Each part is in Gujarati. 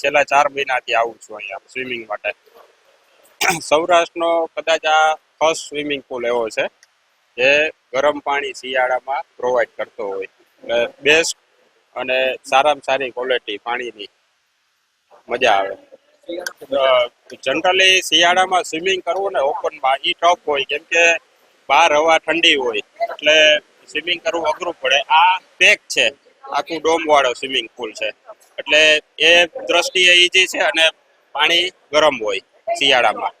છેલ્લા ચાર મહિનાથી આવું છું અહીંયા સ્વિમિંગ માટે. સૌરાષ્ટ્રનો કદાચ આ ફર્સ્ટ સ્વિમિંગ પુલ એવો છે જે ગરમ પાણી શિયાળામાં પ્રોવાઈડ કરતો હોય. એટલે બેસ્ટ અને સારામાં સારી ક્વોલિટી પાણીની મજા આવે. જનરલી શિયાળામાં સ્વિમિંગ કરવું ને ઓપનમાં ઈ ટફ હોય કેમ કે બહાર હવા ઠંડી હોય. એટલે સ્વિમિંગ કરવું અઘરું પડે. આ પેક છે. આખું ડોમ વાળો સ્વિમિંગ પુલ છે. એટલે એ દ્રષ્ટિએ ઈજી છે અને પાણી ગરમ હોય શિયાળામાં.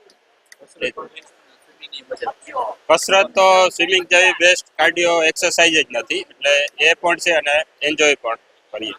કસરત તો સ્વિમિંગ જેવી બેસ્ટ કાર્ડિયો એક્સરસાઇઝ જ નથી, એટલે એ પણ છે અને એન્જોય પણ કરીએ.